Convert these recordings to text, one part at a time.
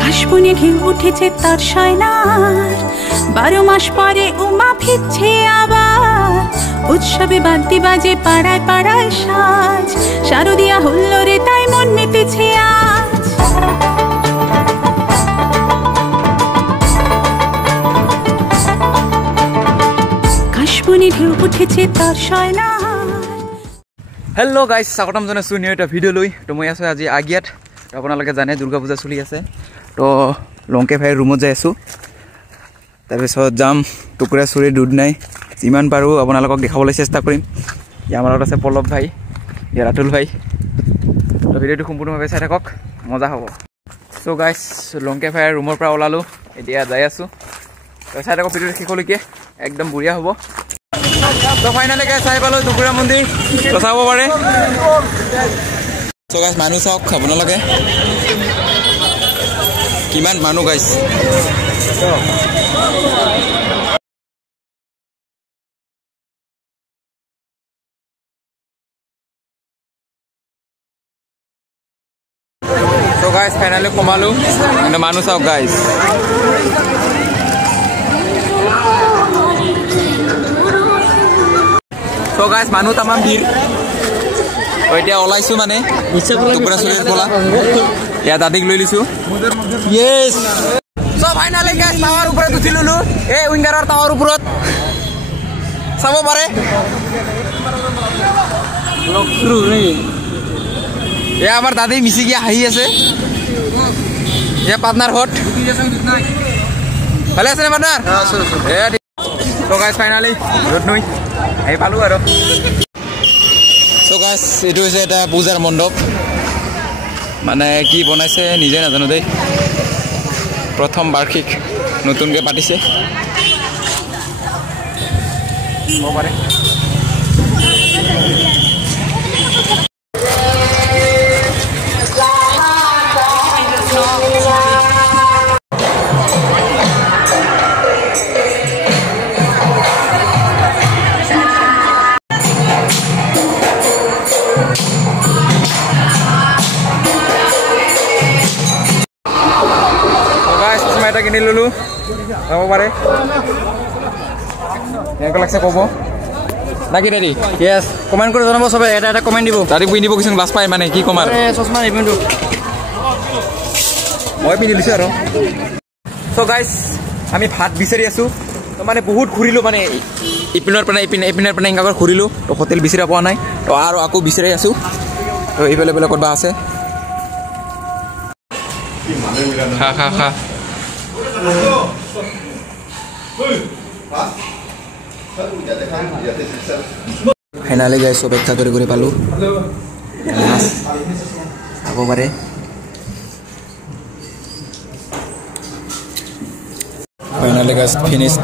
কাশবনে ঢেউ উঠেছে তার সয়নার, 12 মাস পরে উমা ফিরছে আবার। উৎসবে বাদ্যি বাজে পাড়ায় পাড়ায় সাজ, শারদিয়া হুল্লোড়ে তাই মন মেতেছে আজ। কাশবনে ঢেউ উঠেছে তার সয়নার। হেল্ল' গাইজ, স্বাগতম জনাইছোঁ নিউ এটা ভিডিঅ' লৈ। তো মই আছোঁ আজি আগিয়াত। তো আপোনালোকে জানে দুৰ্গা পূজা চলি আছে, তো লংকে ভাইৰ ৰুমত যাই আছোঁ। তাৰপিছত যাম টুকুৰা চুৰি দুধ নাই, যিমান পাৰোঁ আপোনালোকক দেখাবলৈ চেষ্টা কৰিম। ইয়াৰ লগত আছে পল্লৱ ভাই, ইয়াৰ ৰাতুল ভাই। তো ভিডিঅ'টো সম্পূৰ্ণভাৱে চাই থাকক, মজা হ'ব। চ' গাইজ, লংকে ভাইৰ ৰুমৰ পৰা ওলালোঁ, এতিয়া যাই আছোঁ। তো চাই থাকক ভিডিঅ'টো শেষলৈকে, একদম বঢ়িয়া হ'ব। তো ফাইনেলি গাইজ চাই পালোঁ টুকুৰা মন্দিৰ, তো চাব পাৰে। চ' গাইজ মানুহ চাওক আপোনালোকে, কিমান মানুহ গাইজ। চ' গাইজ ফাইনেলি কমালোঁ, কিন্তু মানুহ চাওক গাইজ। চ' গাইজ মানুহ তামাম ভিৰ। এতিয়া ওলাইছোঁ মানে টুকুৰা চুলিৰ পৰা, ইয়াত দাদিক লৈ লৈছোঁ। য়েছ। চ' ফাইনেলি গাইজ টাৱাৰ ওপৰত উঠি ল'লোঁ, এই উইংগাৰৰ টাৱাৰ ওপৰত চাব পাৰে। এয়া আমাৰ দাদি মিচিকি হাঁহি আছে, এয়া পাৰ্টনাৰ হত ভালে আছেনে পাৰ্টনাৰ? চ' গাইজ ফাইনেলি ৰ'দ নৈ আহি পালোঁ আৰু। চ' গাইজ এইটো হৈছে এটা পূজাৰ মণ্ডপ, মানে কি বনাইছে নিজে নাজানো দেই। প্ৰথম বাৰ্ষিক নতুনকৈ পাতিছে, হ'ব পাৰে। এটা কিনি ল'লোঁ, যাব পাৰে। কেনেকুৱা লাগিছে ক'ব নাকি দাদি? য়েছ, কমেণ্ট কৰি জনাব চবে, এটা এটা কমেণ্ট দিব। দাদি পিন্ধিব কিছুমান গ্লাছ পায় মানে কি ক'ম আৰু। চশমা নিপিন্ধো, মই পিন্ধি লৈছোঁ আৰু। চ' গাইজ আমি ভাত বিচাৰি আছোঁ, তো মানে বহুত ঘূৰিলোঁ, মানে ইপিনৰ পৰা ইপিনৰ পৰা এনেকুৱা ঘূৰিলোঁ, তো হোটেল বিচাৰি পোৱা নাই, তো আৰু আকৌ বিচাৰি আছোঁ। তো এইফালে এইফালে ক'ৰবাত আছে। খা খা খা। ফাইনালি গাইজ অপেক্ষা কৰি কৰি পালোঁ, চাব পাৰে। Finally guys finished.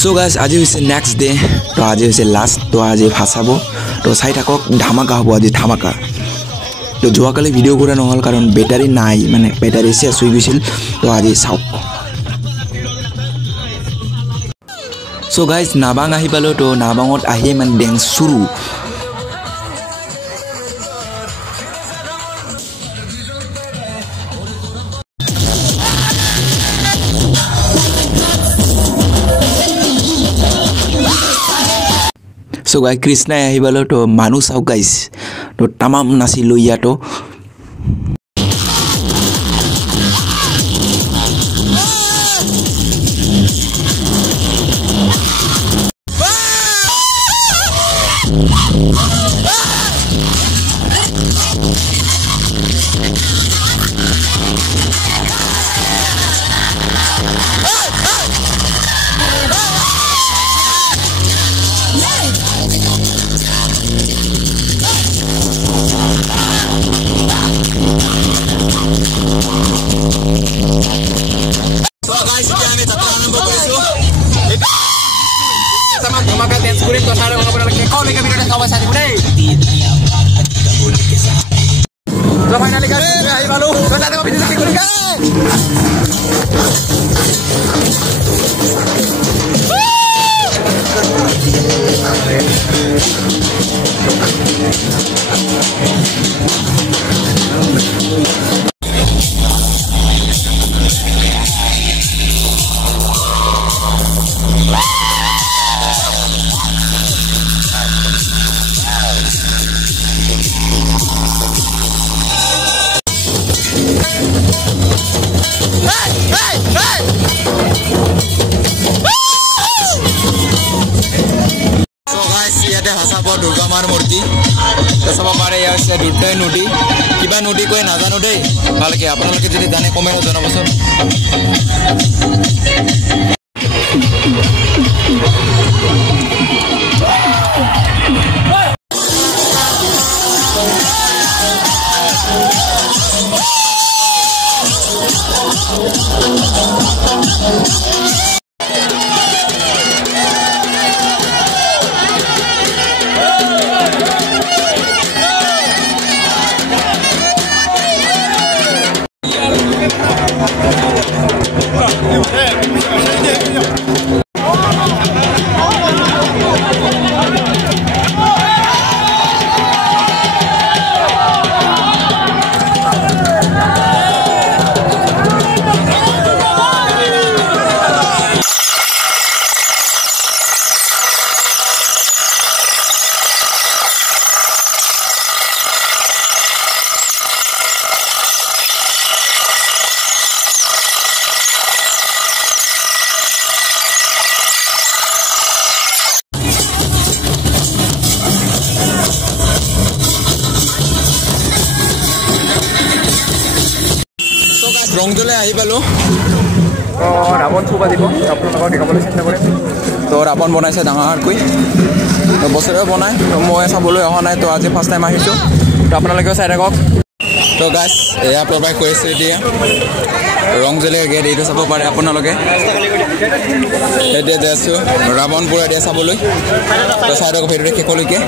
So' guys আজি হৈছে নেক্সট ডে, তো আজি হৈছে লাষ্ট, তো আজি ভাত চাব। তো চাই থাকক, ধামাকা হ'ব আজি, ধামাকা। তো যোৱাকালি ভিডিঅ' কৰা নহ'ল কাৰণ বেটাৰী নাই, মানে বেটাৰী চেছ হৈ গৈছিল। তো আজি চাওক। চ' গাইজ নাবাং আহি পালোঁ, তো নাবাঙত আহিয়ে মানে ডেন্স চুৰু। চ' গাইজ কৃষ্ণাই আহি পালোঁ, তো মানুহ চাওক গাইজ, তো তামাম নাচিলোঁ ইয়াতো। So finally guys, ahi malu. So tadi mau video sakit guys. ওপৰত দুৰ্গা মাৰ মূৰ্তি চাব পাৰে ইয়াৰ হৈছে দুটাই নদী কিবা নদী কৈ নাজানো দেই ভালকে আপোনালোকে যদি জানে কমেণ্টত জনাবচোন ৰংজলে আহি পালো ৰাৱণ চুবা দিব আপোনালোকক দেখাবলৈ চেষ্টা কৰিম তো ৰাৱণ বনাইছে ডাঙৰকৈ বছৰে বনাই তো মই চাবলৈ অহা নাই তো আজি ফাৰ্ষ্ট টাইম আহিছোঁ তো আপোনালোকেও চাই থাকক তো গাইছ এয়া প্ৰভাইড কৰিছে এতিয়া ৰংজলে গেট এইটো চাব পাৰে আপোনালোকে এতিয়া যাই আছোঁ ৰাৱণপুৰ এতিয়া চাবলৈ তো চাই থাকক ভিডিঅ'টো শেষলৈকে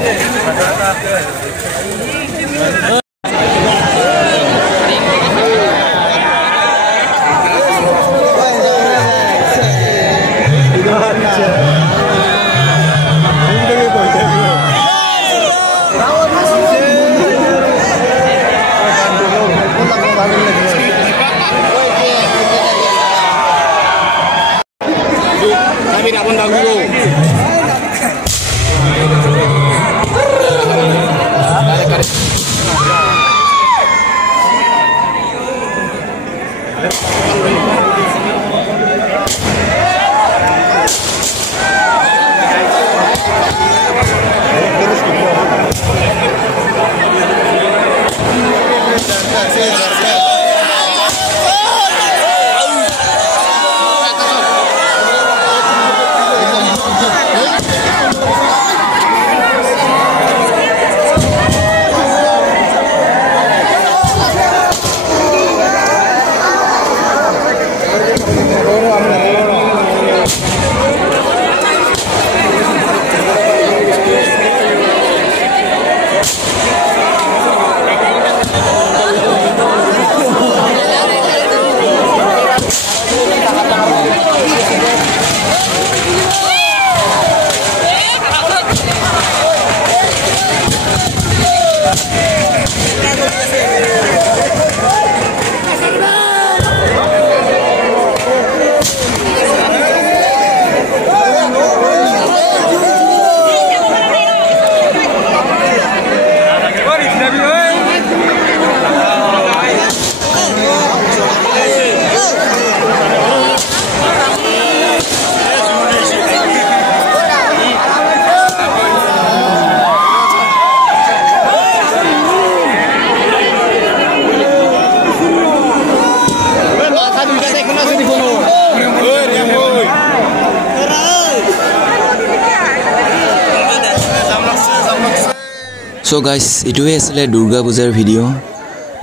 সো গাইস এটুৱে আছিলে দুৰ্গা পূজাৰ ভিডিঅ'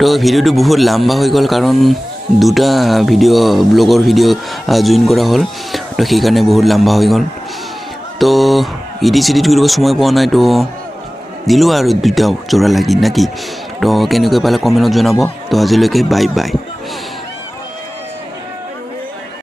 তো ভিডিঅ'টো বহুত লম্বা হৈ গ'ল কাৰণ দুটা ব্লগৰ ভিডিঅ' জইন কৰা হ'ল তো সেইকাৰণে বহুত লম্বা হৈ গ'ল তো ইডিট কৰিব সময় পোৱা নাই তো দিলোঁ আৰু দুটাও জোৰা লাগি নাকি তো কেনেকৈ পালে কমেণ্টত জনাব তো আজিলৈকে বাই বাই